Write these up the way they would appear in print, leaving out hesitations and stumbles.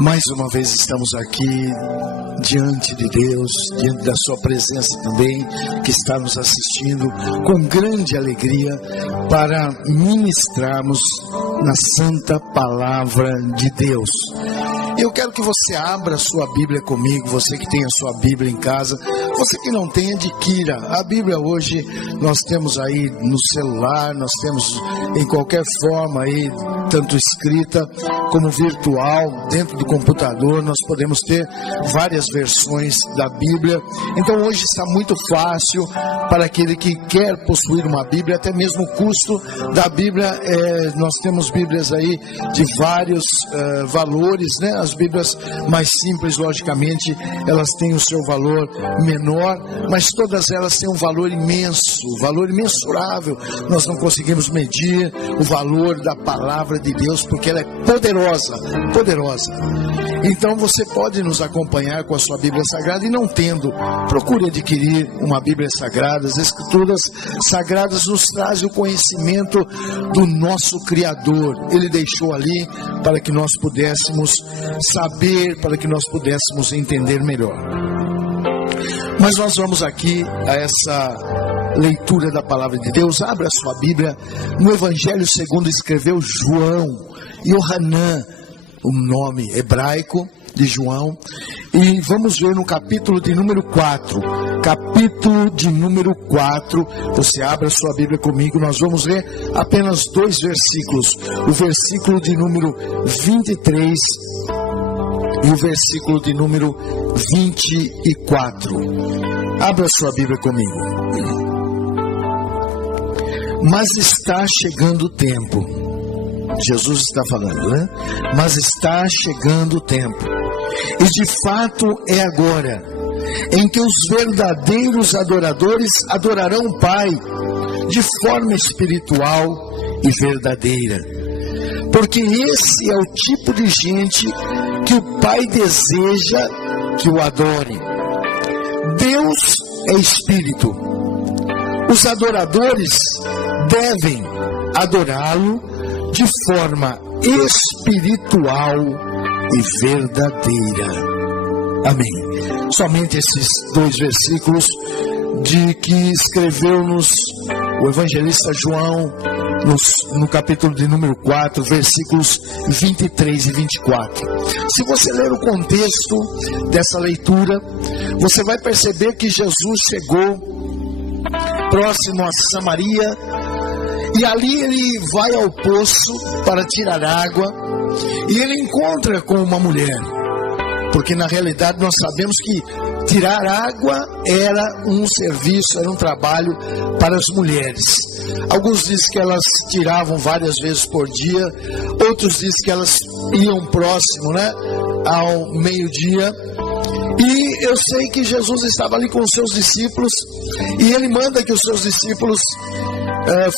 Mais uma vez estamos aqui diante de Deus, diante da sua presença também, que está nos assistindo com grande alegria para ministrarmos na santa palavra de Deus. Eu quero que você abra a sua Bíblia comigo, você que tem a sua Bíblia em casa, você que não tem, adquira. A Bíblia hoje nós temos aí no celular, nós temos em qualquer forma aí, tanto escrita como virtual, dentro do computador, nós podemos ter várias versões da Bíblia. Então hoje está muito fácil para aquele que quer possuir uma Bíblia, até mesmo o custo da Bíblia, nós temos Bíblias aí de vários valores, né? As Bíblias mais simples, logicamente, elas têm o seu valor menor, mas todas elas têm um valor imenso, valor imensurável. Nós não conseguimos medir o valor da palavra de Deus, porque ela é poderosa, poderosa. Então você pode nos acompanhar com a sua Bíblia Sagrada, e não tendo, procure adquirir uma Bíblia Sagrada. As Escrituras Sagradas nos trazem o conhecimento do nosso Criador. Ele deixou ali para que nós pudéssemos saber, para que nós pudéssemos entender melhor. Mas nós vamos aqui a essa leitura da palavra de Deus. Abra a sua Bíblia no Evangelho segundo escreveu João, Yohanan, o nome hebraico de João, e vamos ver no capítulo de número 4. Capítulo de número 4, você abre a sua Bíblia comigo, nós vamos ler apenas 2 versículos, o versículo de número 23 e o versículo de número 24. Abra a sua Bíblia comigo. Mas está chegando o tempo, Jesus está falando, né? Mas está chegando o tempo, e de fato é agora, em que os verdadeiros adoradores adorarão o Pai de forma espiritual e verdadeira, porque esse é o tipo de gente que o Pai deseja que o adore. Deus é Espírito. Os adoradores devem adorá-lo de forma espiritual e verdadeira. Amém. Somente esses 2 versículos de que escreveu-nos o evangelista João no capítulo de número 4, versículos 23 e 24. Se você ler o contexto dessa leitura, você vai perceber que Jesus chegou próximo a Samaria, e ali ele vai ao poço para tirar água, e ele encontra com uma mulher, porque na realidade nós sabemos que tirar água era um serviço, era um trabalho para as mulheres. Alguns dizem que elas tiravam várias vezes por dia, outros dizem que elas iam próximo, né, ao meio-dia. E eu sei que Jesus estava ali com os seus discípulos, e ele manda que os seus discípulos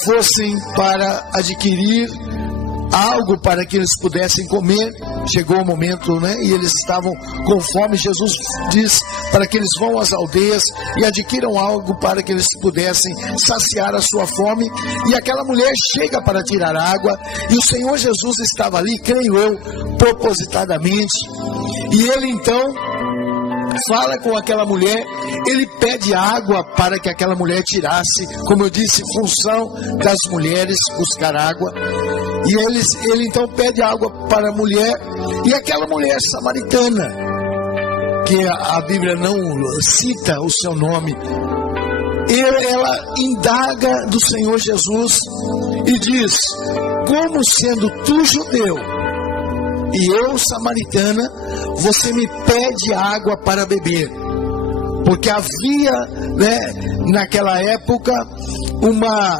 fossem para adquirir algo para que eles pudessem comer. Chegou o momento, né? E eles estavam com fome. Jesus diz para que eles vão às aldeias e adquiram algo para que eles pudessem saciar a sua fome. E aquela mulher chega para tirar água, e o Senhor Jesus estava ali, creio eu, propositadamente. E ele então fala com aquela mulher, ele pede água para que aquela mulher tirasse, como eu disse, função das mulheres buscar água. E ele então pede água para a mulher, e aquela mulher samaritana, que a Bíblia não cita o seu nome, ela indaga do Senhor Jesus e diz: como sendo tu judeu e eu samaritana, você me pede água para beber? Porque havia, né, naquela época uma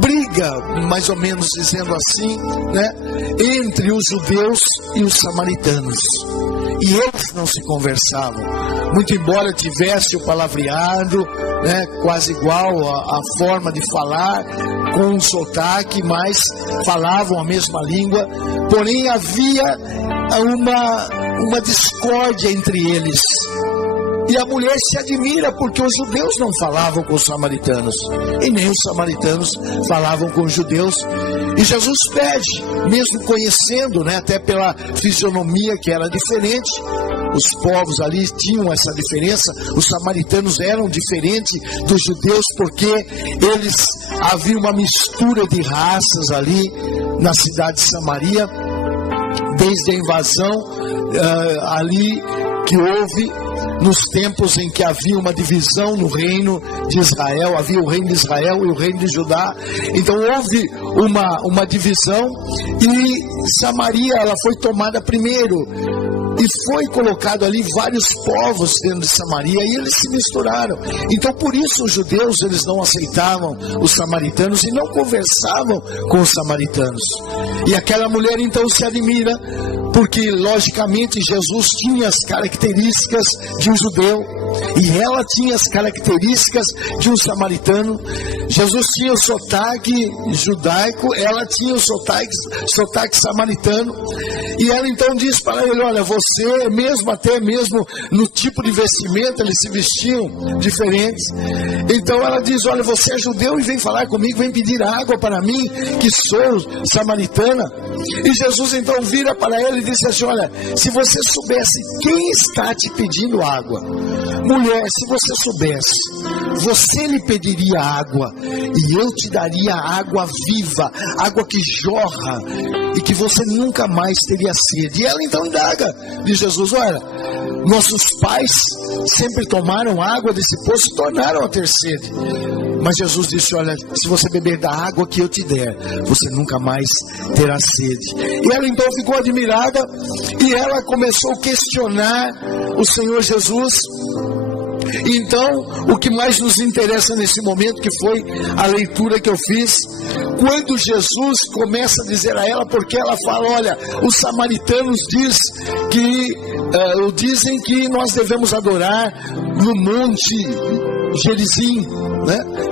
briga, mais ou menos dizendo assim, né, entre os judeus e os samaritanos, e eles não se conversavam, muito embora tivesse o palavreado, né, quase igual a forma de falar, com um sotaque, mas falavam a mesma língua. Porém havia uma discórdia entre eles. E a mulher se admira porque os judeus não falavam com os samaritanos, e nem os samaritanos falavam com os judeus. E Jesus pede, mesmo conhecendo, até pela fisionomia que era diferente, os povos ali tinham essa diferença, os samaritanos eram diferentes dos judeus, porque havia uma mistura de raças ali na cidade de Samaria, desde a invasão ali que houve nos tempos em que havia uma divisão no reino de Israel. Havia o reino de Israel e o reino de Judá. Então houve uma divisão, e Samaria ela foi tomada primeiro, e foi colocado ali vários povos dentro de Samaria, e eles se misturaram. Então por isso os judeus eles não aceitavam os samaritanos e não conversavam com os samaritanos. E aquela mulher então se admira, porque logicamente Jesus tinha as características de um judeu e ela tinha as características de um samaritano. Jesus tinha o sotaque judaico, ela tinha o sotaque samaritano. E ela então diz para ele: olha, você, até mesmo no tipo de vestimenta, eles se vestiam diferentes. Então ela diz: olha, você é judeu e vem falar comigo, vem pedir água para mim, que sou samaritana. E Jesus então vira para ela e disse assim: olha, se você soubesse quem está te pedindo água, mulher, se você soubesse, você lhe pediria água, e eu te daria água viva, água que jorra, e que você nunca mais teria sede. E ela então indaga de Jesus: olha, nossos pais sempre tomaram água desse poço e tornaram a ter sede. Mas Jesus disse: olha, se você beber da água que eu te der, você nunca mais terá sede. E ela então ficou admirada, e ela começou a questionar o Senhor Jesus. Então, o que mais nos interessa nesse momento, que foi a leitura que eu fiz, quando Jesus começa a dizer a ela, porque ela fala: olha, os samaritanos dizem que nós devemos adorar no monte Gerizim,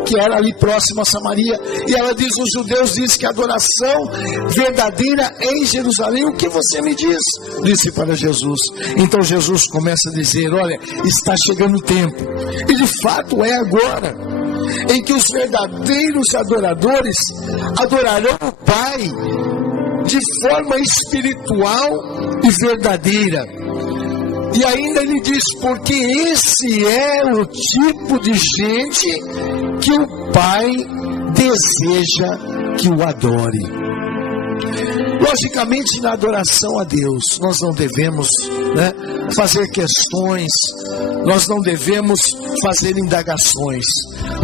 que era ali próximo a Samaria. E ela diz: os judeus dizem que a adoração verdadeira é em Jerusalém. O que você me diz? Disse para Jesus. Então Jesus começa a dizer: olha, está chegando o tempo, e de fato é agora, em que os verdadeiros adoradores adorarão o Pai de forma espiritual e verdadeira. E ainda ele diz: porque esse é o tipo de gente que o Pai deseja que o adore. Logicamente, na adoração a Deus, nós não devemos fazer questões, nós não devemos fazer indagações,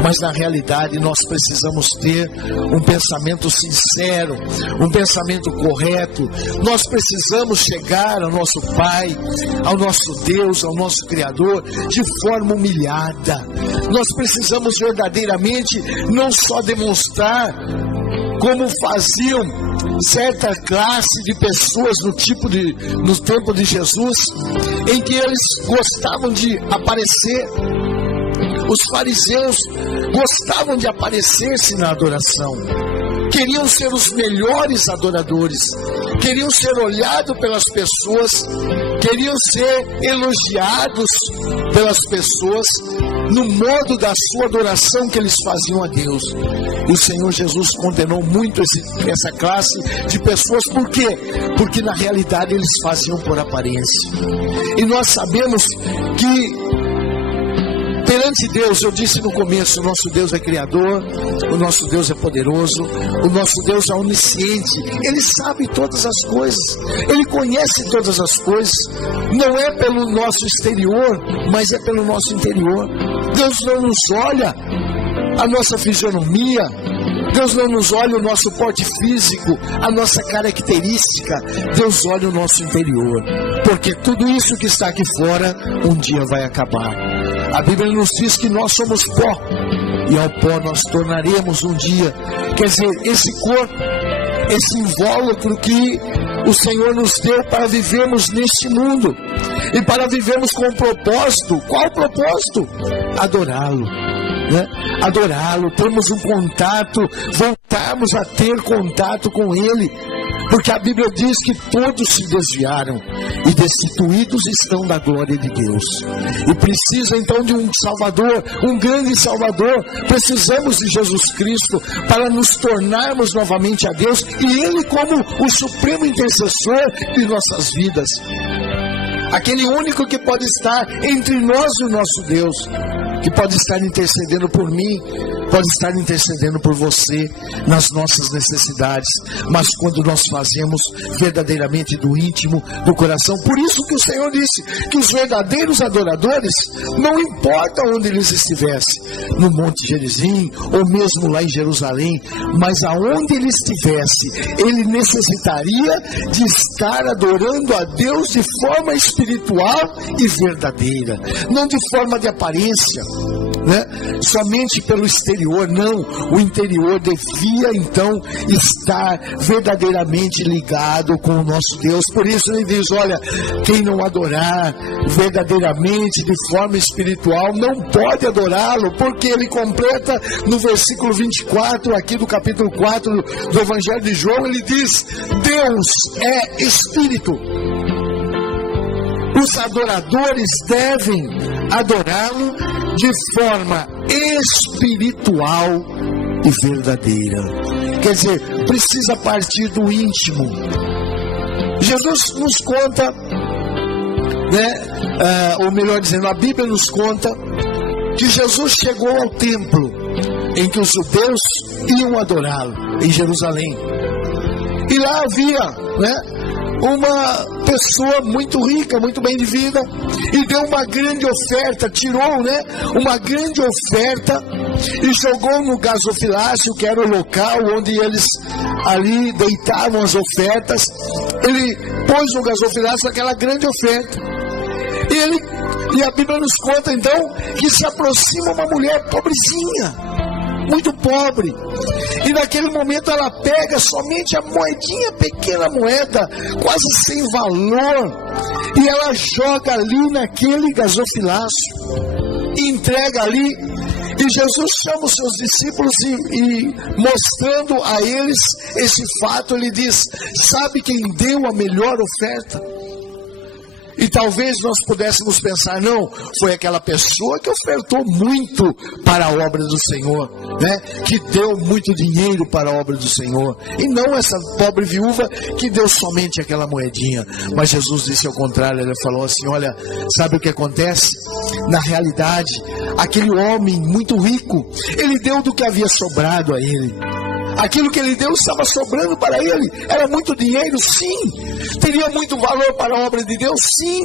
mas na realidade nós precisamos ter um pensamento sincero, um pensamento correto. Nós precisamos chegar ao nosso Pai, ao nosso Deus, ao nosso Criador, de forma humilhada. Nós precisamos verdadeiramente não só demonstrar como faziam certa classe de pessoas no tempo de Jesus, em que eles gostavam de aparecer. Os fariseus gostavam de aparecer-se na adoração, queriam ser os melhores adoradores, queriam ser olhados pelas pessoas, queriam ser elogiados pelas pessoas no modo da sua adoração que eles faziam a Deus. E o Senhor Jesus condenou muito essa classe de pessoas. Por quê? Porque na realidade eles faziam por aparência. E nós sabemos que perante Deus, eu disse no começo, o nosso Deus é Criador, o nosso Deus é poderoso, o nosso Deus é onisciente. Ele sabe todas as coisas, Ele conhece todas as coisas. Não é pelo nosso exterior, mas é pelo nosso interior. Deus não nos olha a nossa fisionomia, Deus não nos olha o nosso porte físico, a nossa característica. Deus olha o nosso interior, porque tudo isso que está aqui fora um dia vai acabar. A Bíblia nos diz que nós somos pó, e ao pó nós tornaremos um dia. Quer dizer, esse corpo, esse invólucro que o Senhor nos deu para vivermos neste mundo, e para vivermos com propósito. Qual propósito? Adorá-lo, adorá-lo, termos um contato, voltarmos a ter contato com Ele. Porque a Bíblia diz que todos se desviaram e destituídos estão da glória de Deus. E precisa então de um Salvador, um grande Salvador. Precisamos de Jesus Cristo para nos tornarmos novamente a Deus e Ele como o supremo intercessor de nossas vidas. Aquele único que pode estar entre nós e o nosso Deus, que pode estar intercedendo por mim, pode estar intercedendo por você nas nossas necessidades, mas quando nós fazemos verdadeiramente do íntimo do coração. Por isso que o Senhor disse que os verdadeiros adoradores, não importa onde eles estivessem, no Monte Gerizim ou mesmo lá em Jerusalém, mas aonde ele estivesse, ele necessitaria de estar adorando a Deus de forma espiritual e verdadeira, não de forma de aparência, né? Somente pelo exterior, não. O interior devia então estar verdadeiramente ligado com o nosso Deus. Por isso ele diz, olha, quem não adorar verdadeiramente de forma espiritual não pode adorá-lo, porque ele completa no versículo 24 aqui do capítulo 4 do Evangelho de João, ele diz, Deus é Espírito. Os adoradores devem adorá-lo de forma espiritual e verdadeira. Quer dizer, precisa partir do íntimo. Jesus nos conta, né, ou melhor dizendo, a Bíblia nos conta que Jesus chegou ao templo em que os judeus iam adorá-lo, em Jerusalém. E lá havia, né, uma pessoa muito rica, muito bem de vida, e deu uma grande oferta, tirou, né, uma grande oferta e jogou no gasofilácio, que era o local onde eles ali deitavam as ofertas. Ele pôs no gasofilácio aquela grande oferta. E a Bíblia nos conta então que se aproxima uma mulher pobrezinha, muito pobre, e naquele momento ela pega somente a moedinha, pequena moeda, quase sem valor, e ela joga ali naquele gasofilácio, e entrega ali. E Jesus chama os seus discípulos e mostrando a eles esse fato, ele diz, sabe quem deu a melhor oferta? E talvez nós pudéssemos pensar, não, foi aquela pessoa que ofertou muito para a obra do Senhor, né? Que deu muito dinheiro para a obra do Senhor. E não essa pobre viúva que deu somente aquela moedinha. Mas Jesus disse ao contrário, ele falou assim, olha, sabe o que acontece? Na realidade, aquele homem muito rico, ele deu do que havia sobrado a ele. Aquilo que ele deu estava sobrando para ele. Era muito dinheiro, sim. Teria muito valor para a obra de Deus, sim.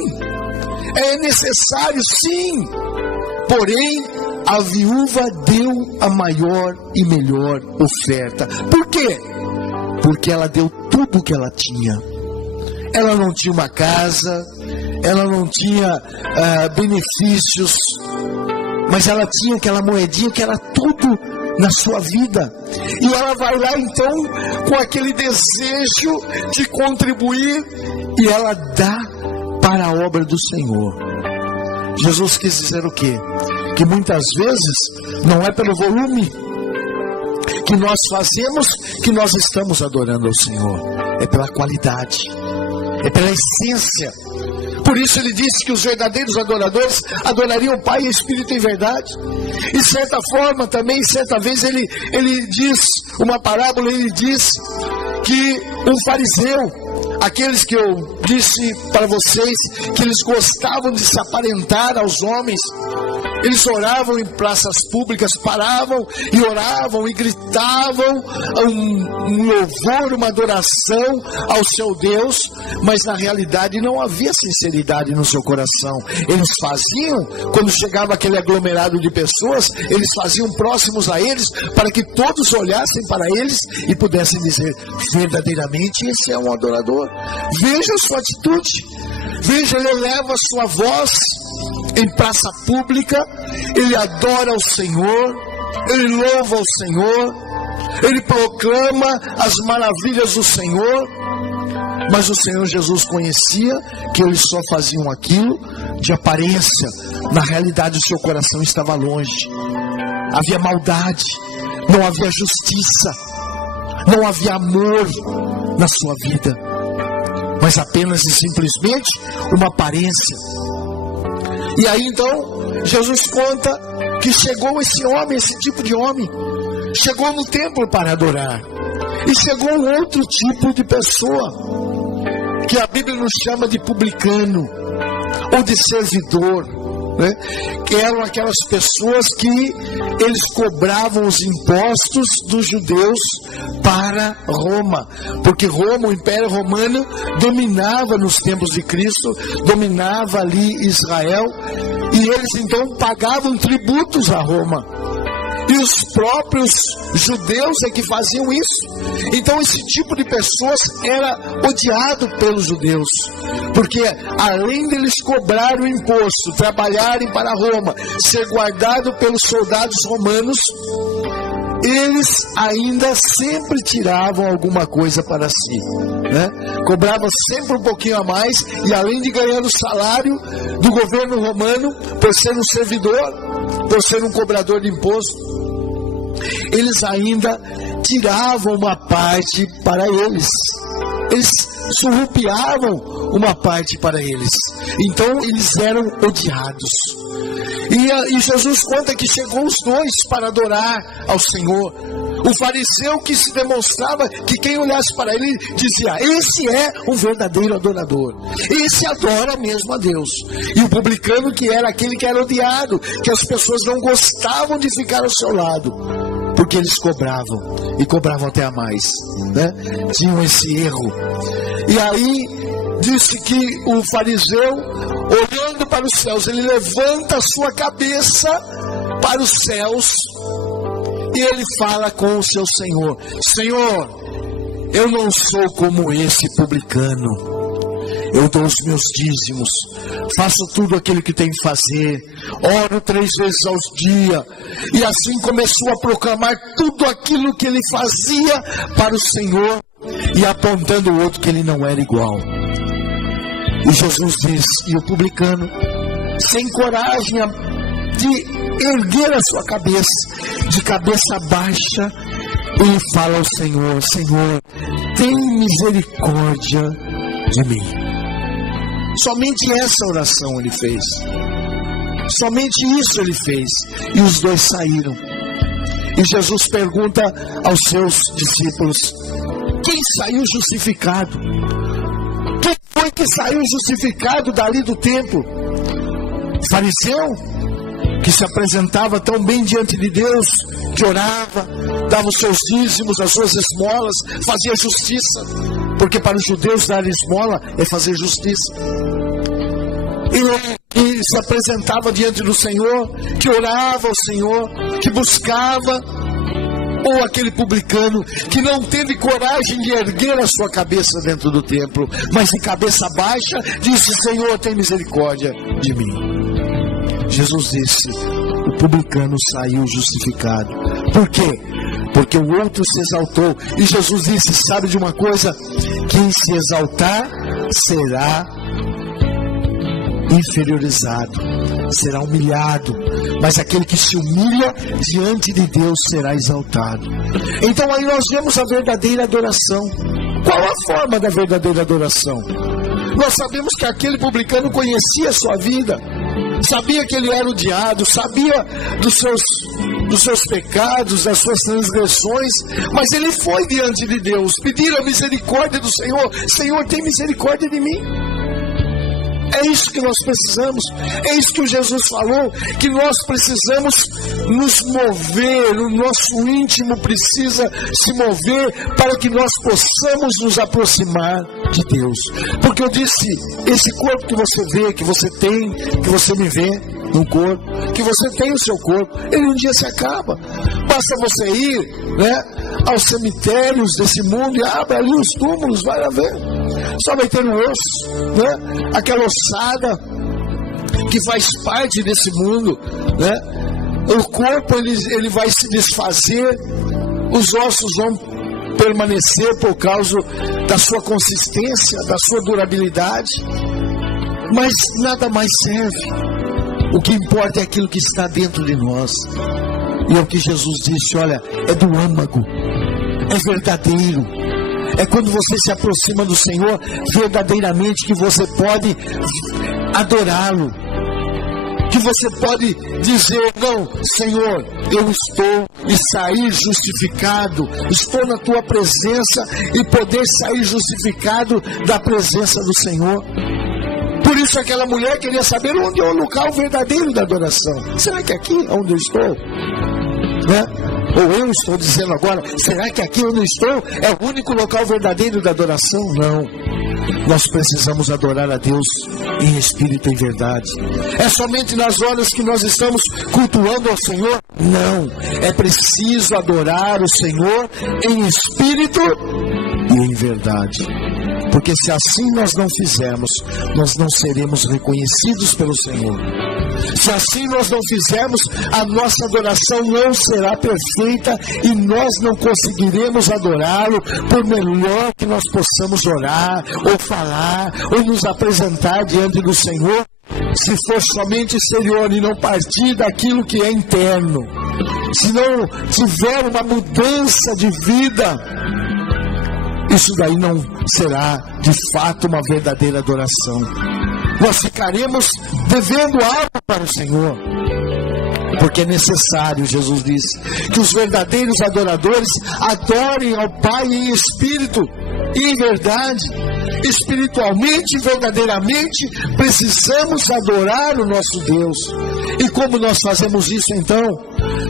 É necessário, sim. Porém, a viúva deu a maior e melhor oferta. Por quê? Porque ela deu tudo o que ela tinha. Ela não tinha uma casa, ela não tinha benefícios, mas ela tinha aquela moedinha que era tudo na sua vida. E ela vai lá então com aquele desejo de contribuir, e ela dá para a obra do Senhor. Jesus quis dizer o quê? Que muitas vezes não é pelo volume que nós fazemos que nós estamos adorando ao Senhor, é pela qualidade, é pela essência. Por isso ele disse que os verdadeiros adoradores adorariam o Pai em espírito e verdade. E certa forma também, certa vez ele diz uma parábola, ele diz que um fariseu, aqueles que eu disse para vocês que eles gostavam de se aparentar aos homens, eles oravam em praças públicas, paravam e oravam e gritavam um louvor, uma adoração ao seu Deus, mas na realidade não havia sinceridade no seu coração. Eles faziam, quando chegava aquele aglomerado de pessoas, eles faziam próximos a eles, para que todos olhassem para eles e pudessem dizer, verdadeiramente esse é um adorador. Veja a sua atitude, veja, ele eleva a sua voz em praça pública, ele adora ao Senhor, ele louva ao Senhor, ele proclama as maravilhas do Senhor. Mas o Senhor Jesus conhecia que eles só faziam aquilo de aparência. Na realidade o seu coração estava longe. Havia maldade, não havia justiça, não havia amor, na sua vida, mas apenas e simplesmente uma aparência. E aí então Jesus conta que chegou esse homem, esse tipo de homem, chegou no templo para adorar. E chegou um outro tipo de pessoa, que a Bíblia nos chama de publicano, ou de servidor, né? Que eram aquelas pessoas que eles cobravam os impostos dos judeus para Roma, porque Roma, o Império Romano, dominava nos tempos de Cristo, dominava ali Israel, e eles então pagavam tributos a Roma. E os próprios judeus é que faziam isso. Então esse tipo de pessoas era odiado pelos judeus, porque além deles cobrar o imposto, trabalharem para Roma, ser guardado pelos soldados romanos, eles ainda sempre tiravam alguma coisa para si, né? Cobravam sempre um pouquinho a mais, e além de ganhar o salário do governo romano, por ser um servidor, por ser um cobrador de imposto, eles ainda tiravam uma parte para eles. Eles surrupiavam uma parte para eles. Então eles eram odiados. E Jesus conta que chegou os dois para adorar ao Senhor. O fariseu que se demonstrava que quem olhasse para ele dizia: esse é um verdadeiro adorador, esse adora mesmo a Deus. E o publicano, que era aquele que era odiado, que as pessoas não gostavam de ficar ao seu lado, porque eles cobravam, e cobravam até a mais, né? Tinham esse erro. E aí disse que o fariseu, olhando para os céus, ele levanta a sua cabeça para os céus e ele fala com o seu Senhor: Senhor, eu não sou como esse publicano. Eu dou os meus dízimos, faço tudo aquilo que tenho que fazer, oro 3 vezes ao dia. E assim começou a proclamar tudo aquilo que ele fazia para o Senhor, e apontando o outro que ele não era igual. E Jesus diz, e o publicano, sem coragem de erguer a sua cabeça, de cabeça baixa, ele fala ao Senhor: Senhor, tem misericórdia de mim. Somente essa oração ele fez. Somente isso ele fez. E os dois saíram. E Jesus pergunta aos seus discípulos: quem saiu justificado? Quem foi que saiu justificado dali do templo? O fariseu, que se apresentava tão bem diante de Deus, que orava, dava os seus dízimos, as suas esmolas, fazia justiça, porque para os judeus dar esmola é fazer justiça. Ele que se apresentava diante do Senhor, que orava ao Senhor, que buscava. Ou aquele publicano que não teve coragem de erguer a sua cabeça dentro do templo, mas de cabeça baixa disse: Senhor, tem misericórdia de mim. Jesus disse: o publicano saiu justificado. Por quê? Porque o outro se exaltou. E Jesus disse: sabe de uma coisa? Quem se exaltar será inferiorizado, será humilhado, mas aquele que se humilha diante de Deus será exaltado. Então aí nós vemos a verdadeira adoração. Qual a forma da verdadeira adoração? Nós sabemos que aquele publicano conhecia a sua vida, sabia que ele era odiado, sabia dos seus pecados, das suas transgressões, mas ele foi diante de Deus, pedir a misericórdia do Senhor. Senhor, tem misericórdia de mim. É isso que nós precisamos, é isso que Jesus falou, que nós precisamos nos mover, o nosso íntimo precisa se mover para que nós possamos nos aproximar de Deus. Porque eu disse, esse corpo que você vê, que você tem, que você me vê no corpo, que você tem o seu corpo, ele um dia se acaba. Basta você ir, né, aos cemitérios desse mundo e abre ali os túmulos, vai lá ver. Só vai ter um osso, né? Aquela ossada que faz parte desse mundo, né? O corpo ele vai se desfazer, os ossos vão permanecer por causa da sua consistência, da sua durabilidade, mas nada mais serve. O que importa é aquilo que está dentro de nós. E é o que Jesus disse: olha, é do âmago, é verdadeiro, É quando você se aproxima do Senhor verdadeiramente que você pode adorá-lo. Que você pode dizer: não, Senhor, eu estou, e sair justificado. Estou na tua presença e poder sair justificado da presença do Senhor. Por isso aquela mulher queria saber onde é o local verdadeiro da adoração. Será que aqui onde eu estou? Ou eu estou dizendo agora, será que aqui onde eu estou é o único local verdadeiro da adoração? Não. Nós precisamos adorar a Deus em espírito e em verdade. É somente nas horas que nós estamos cultuando ao Senhor? Não. É preciso adorar o Senhor em espírito e em verdade. Porque se assim nós não fizermos, nós não seremos reconhecidos pelo Senhor. Se assim nós não fizermos, a nossa adoração não será perfeita e nós não conseguiremos adorá-lo, por melhor que nós possamos orar, ou falar, ou nos apresentar diante do Senhor, se for somente exterior e não partir daquilo que é interno. Se não tiver uma mudança de vida, isso daí não será de fato uma verdadeira adoração. Nós ficaremos devendo algo para o Senhor. Porque é necessário, Jesus disse, que os verdadeiros adoradores adorem ao Pai em espírito e em verdade. Espiritualmente e verdadeiramente precisamos adorar o nosso Deus. E como nós fazemos isso então?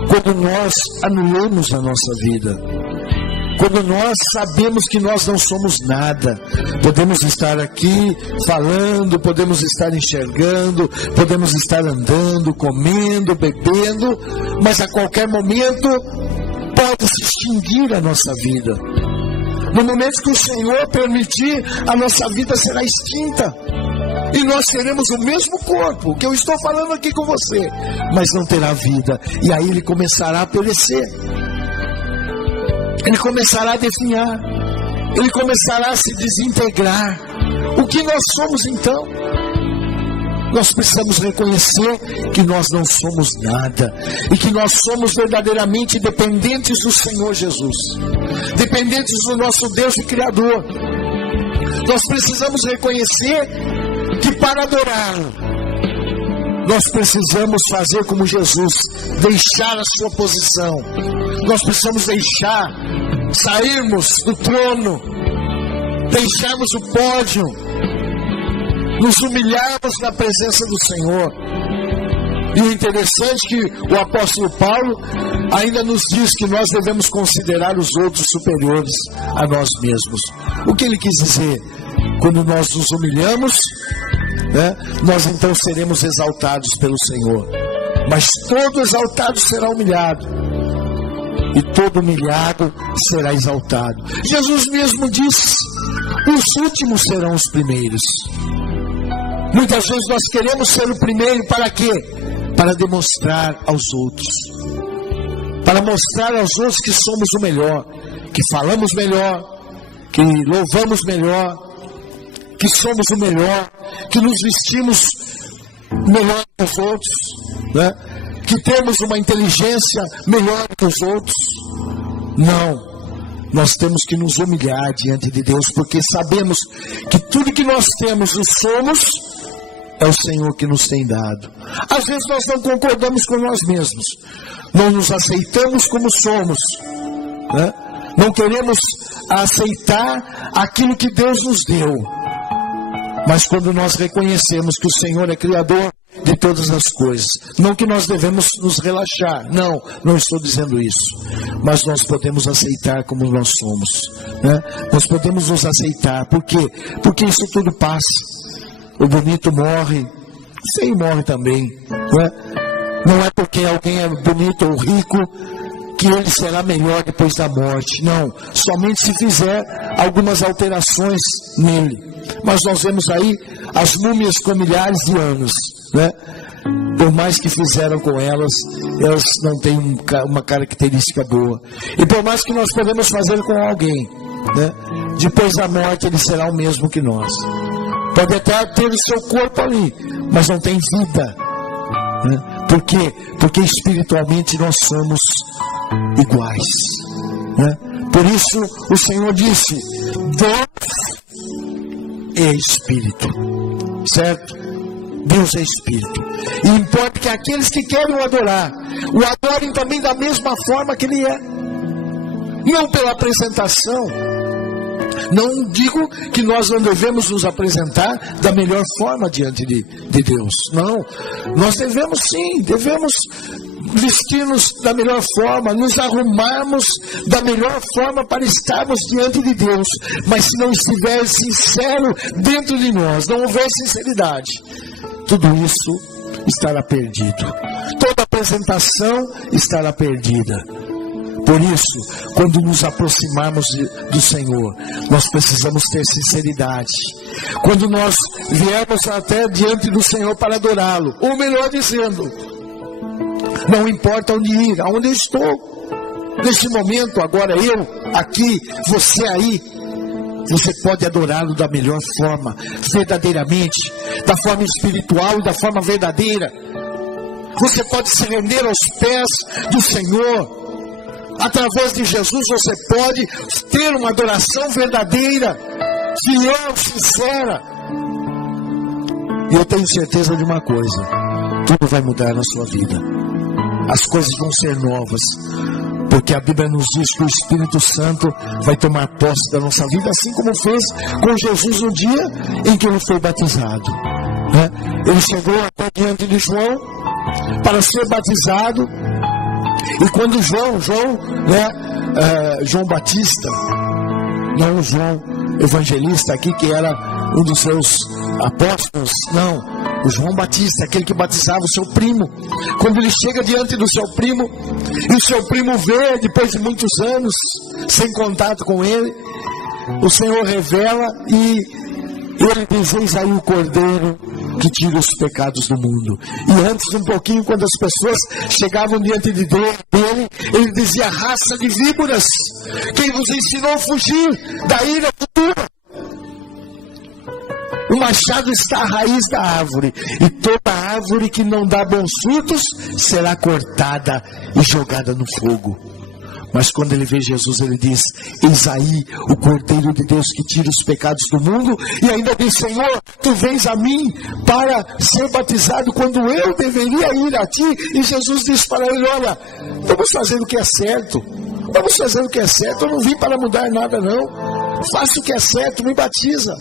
Quando nós anulamos a nossa vida. Quando nós sabemos que nós não somos nada, podemos estar aqui falando, podemos estar enxergando, podemos estar andando, comendo, bebendo, mas a qualquer momento pode se extinguir a nossa vida. No momento que o Senhor permitir, a nossa vida será extinta. E nós teremos o mesmo corpo que eu estou falando aqui com você, mas não terá vida. E aí ele começará a perecer. Ele começará a definhar. Ele começará a se desintegrar. O que nós somos então? Nós precisamos reconhecer que nós não somos nada. E que nós somos verdadeiramente dependentes do Senhor Jesus. Dependentes do nosso Deus e Criador. Nós precisamos reconhecer que para adorá-lo, nós precisamos fazer como Jesus, deixar a sua posição. Nós precisamos sairmos do trono, deixarmos o pódio, nos humilharmos na presença do Senhor. E o interessante é que o apóstolo Paulo ainda nos diz que nós devemos considerar os outros superiores a nós mesmos. O que ele quis dizer? Quando nós nos humilhamos, nós então seremos exaltados pelo Senhor. Mas todo exaltado será humilhado, e todo humilhado será exaltado. Jesus mesmo disse: os últimos serão os primeiros. Muitas vezes nós queremos ser o primeiro para quê? Para demonstrar aos outros, para mostrar aos outros que somos o melhor, que falamos melhor, que louvamos melhor, que somos o melhor, que nos vestimos melhor que os outros, que temos uma inteligência melhor que os outros. Não, nós temos que nos humilhar diante de Deus, porque sabemos que tudo que nós temos e somos é o Senhor que nos tem dado. Às vezes nós não concordamos com nós mesmos, não nos aceitamos como somos, não queremos aceitar aquilo que Deus nos deu. Mas quando nós reconhecemos que o Senhor é Criador de todas as coisas, não que nós devemos nos relaxar, não estou dizendo isso, mas nós podemos aceitar como nós somos, nós podemos nos aceitar. Por quê? Porque isso tudo passa. O bonito morre, o feio morre também, não é porque alguém é bonito ou rico que ele será melhor depois da morte. Não, somente se fizer algumas alterações nele. Mas nós vemos aí as múmias com milhares de anos, por mais que fizeram com elas não têm uma característica boa. E por mais que nós podemos fazer com alguém, depois da morte ele será o mesmo que nós. Pode até ter o seu corpo ali, mas não tem vida. Por quê? Porque espiritualmente nós somos iguais. Por isso o Senhor disse: Deus é Espírito, certo? Deus é Espírito. E importa que aqueles que querem o adorar, o adorem também da mesma forma que Ele é. Não pela apresentação. Não digo que nós não devemos nos apresentar da melhor forma diante de Deus. Não. Nós devemos sim, devemos vestir-nos da melhor forma, nos arrumarmos da melhor forma para estarmos diante de Deus. Mas se não estiver sincero dentro de nós, não houver sinceridade, tudo isso estará perdido. Toda apresentação estará perdida. Por isso, quando nos aproximarmos do Senhor, nós precisamos ter sinceridade. Quando nós viermos até diante do Senhor para adorá-lo, ou melhor dizendo, não importa onde ir, aonde eu estou, neste momento, agora eu, aqui, você aí, você pode adorá-lo da melhor forma, verdadeiramente, da forma espiritual e da forma verdadeira. Você pode se render aos pés do Senhor. Através de Jesus você pode ter uma adoração verdadeira, fiel, sincera. E eu tenho certeza de uma coisa: tudo vai mudar na sua vida. As coisas vão ser novas, porque a Bíblia nos diz que o Espírito Santo vai tomar posse da nossa vida, assim como fez com Jesus no dia em que ele foi batizado. Ele chegou até diante de João para ser batizado. E quando João Batista, não o João Evangelista aqui, que era um dos seus apóstolos, não, o João Batista, aquele que batizava o seu primo, quando ele chega diante do seu primo, e o seu primo vê, depois de muitos anos, sem contato com ele, o Senhor revela e ele diz: eis aí o Cordeiro que tira os pecados do mundo. E antes um pouquinho, quando as pessoas chegavam diante de dele, ele dizia: raça de víboras, quem vos ensinou a fugir da ira futura? O machado está à raiz da árvore, e toda árvore que não dá bons frutos será cortada e jogada no fogo. Mas quando ele vê Jesus, ele diz: eis aí o Cordeiro de Deus que tira os pecados do mundo. E ainda diz: Senhor, tu vens a mim para ser batizado, quando eu deveria ir a ti. E Jesus diz para ele: olha, vamos fazer o que é certo. Vamos fazer o que é certo. Eu não vim para mudar nada, não. Faça o que é certo, me batiza.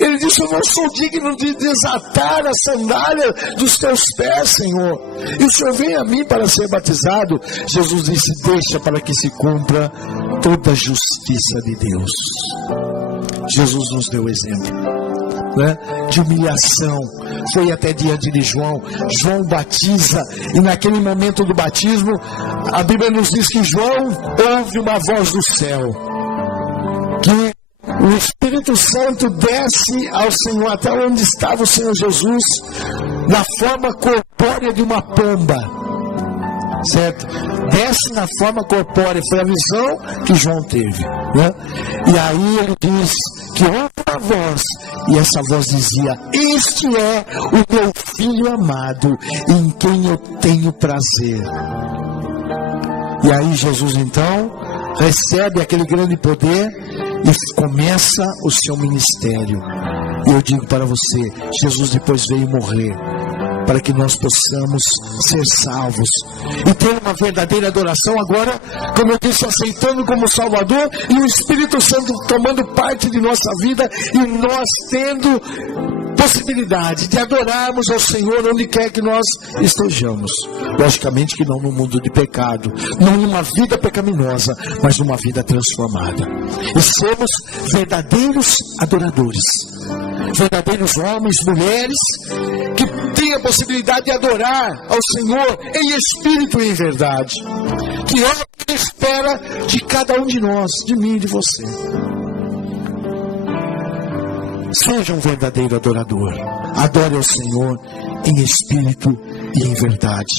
Ele disse: eu não sou digno de desatar a sandália dos teus pés, Senhor. E o Senhor vem a mim para ser batizado. Jesus disse: deixa para que se cumpra toda a justiça de Deus. Jesus nos deu exemplo de humilhação. Foi até diante de João. João batiza, e naquele momento do batismo, a Bíblia nos diz que João ouve uma voz do céu, que o Espírito Santo desce ao Senhor, até onde estava o Senhor Jesus, na forma corpórea de uma pomba, certo? Desce na forma corpórea. Foi a visão que João teve, E aí ele diz que ouve uma voz, e essa voz dizia: este é o meu Filho amado, em quem eu tenho prazer. E aí Jesus então recebe aquele grande poder e começa o seu ministério. E eu digo para você, Jesus depois veio morrer para que nós possamos ser salvos e ter uma verdadeira adoração agora, como eu disse, aceitando como Salvador, e o Espírito Santo tomando parte de nossa vida, e nós tendo possibilidade de adorarmos ao Senhor onde quer que nós estejamos. Logicamente que não no mundo de pecado, não numa vida pecaminosa, mas numa vida transformada. E sermos verdadeiros adoradores, verdadeiros homens, mulheres, que têm a possibilidade de adorar ao Senhor em espírito e em verdade, que é o que Ele espera de cada um de nós, de mim e de você. Seja um verdadeiro adorador. Adore ao Senhor em espírito e em verdade,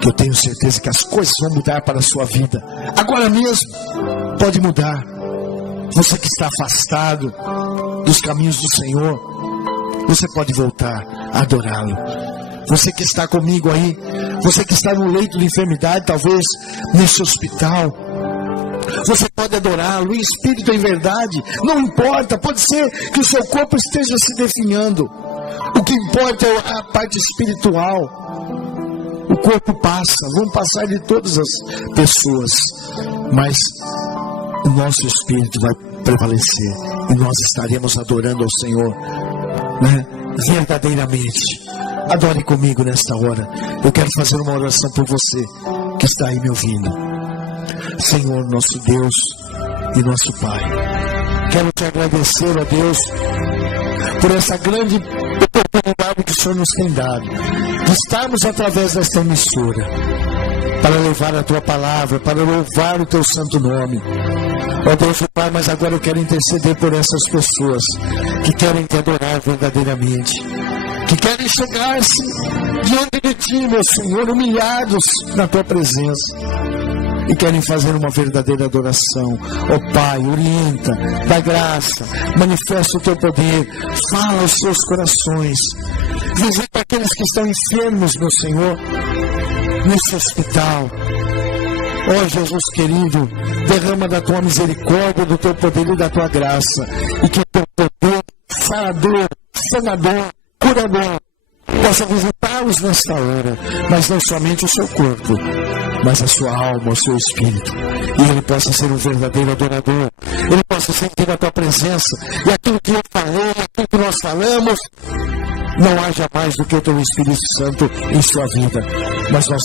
que eu tenho certeza que as coisas vão mudar para a sua vida. Agora mesmo pode mudar. Você que está afastado dos caminhos do Senhor, você pode voltar a adorá-lo. Você que está comigo aí, você que está no leito de enfermidade, talvez nesse hospital, Você pode adorá-lo em espírito e em verdade. Não importa, pode ser que o seu corpo esteja se definhando. O que importa é a parte espiritual. O corpo passa, vão passar de todas as pessoas, mas o nosso espírito vai prevalecer e nós estaremos adorando ao Senhor, né? Verdadeiramente. Adore comigo nesta hora. Eu quero fazer uma oração por você que está aí me ouvindo. Senhor, nosso Deus e nosso Pai, quero te agradecer, ó Deus, por essa grande oportunidade que o Senhor nos tem dado, de estarmos através desta emissora, para levar a Tua palavra, para louvar o Teu santo nome. Ó Deus, Pai, mas agora eu quero interceder por essas pessoas que querem te adorar verdadeiramente, que querem chegar-se diante de Ti, meu Senhor, humilhados na Tua presença, e querem fazer uma verdadeira adoração. Ó Pai, orienta, dá graça, manifesta o Teu poder, fala aos seus corações, visita aqueles que estão enfermos, meu Senhor, nesse hospital. Ó Jesus querido, derrama da Tua misericórdia, do Teu poder e da Tua graça, e que o Teu poder sarador, sanador, curador possa visitá-los nesta hora, mas não somente o seu corpo, mas a sua alma, o seu espírito, e ele possa ser um verdadeiro adorador, ele possa sentir a Tua presença, e aquilo que eu falei, aquilo que nós falamos, não haja mais do que o Teu Espírito Santo em sua vida, mas nós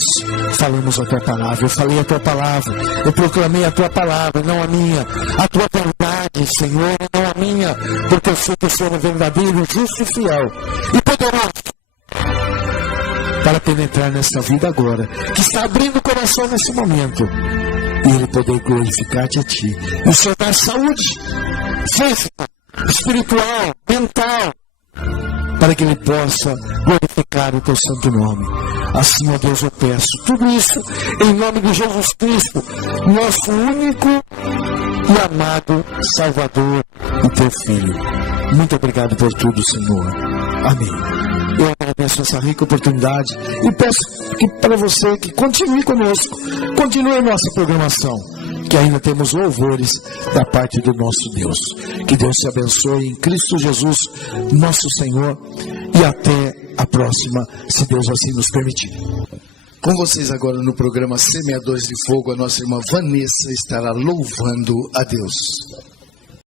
falamos a Tua palavra. Eu falei a Tua palavra, eu proclamei a Tua palavra, não a minha, a Tua verdade, Senhor, não a minha, porque eu sei que o Senhor é verdadeiro, justo e fiel e poderoso para penetrar nesta vida agora, que está abrindo o coração nesse momento, e ele poder glorificar-te a Ti, e o Senhor dar saúde física, espiritual, mental, para que ele possa glorificar o Teu santo nome. Assim, ó Deus, eu peço tudo isso em nome de Jesus Cristo, nosso único e amado Salvador e Teu Filho. Muito obrigado por tudo, Senhor. Amém. Eu agradeço essa rica oportunidade e peço que para você que continue conosco, continue a nossa programação, que ainda temos louvores da parte do nosso Deus. Que Deus te abençoe em Cristo Jesus, nosso Senhor, e até a próxima, se Deus assim nos permitir. Com vocês agora no programa Semeadores de Fogo, a nossa irmã Vanessa estará louvando a Deus.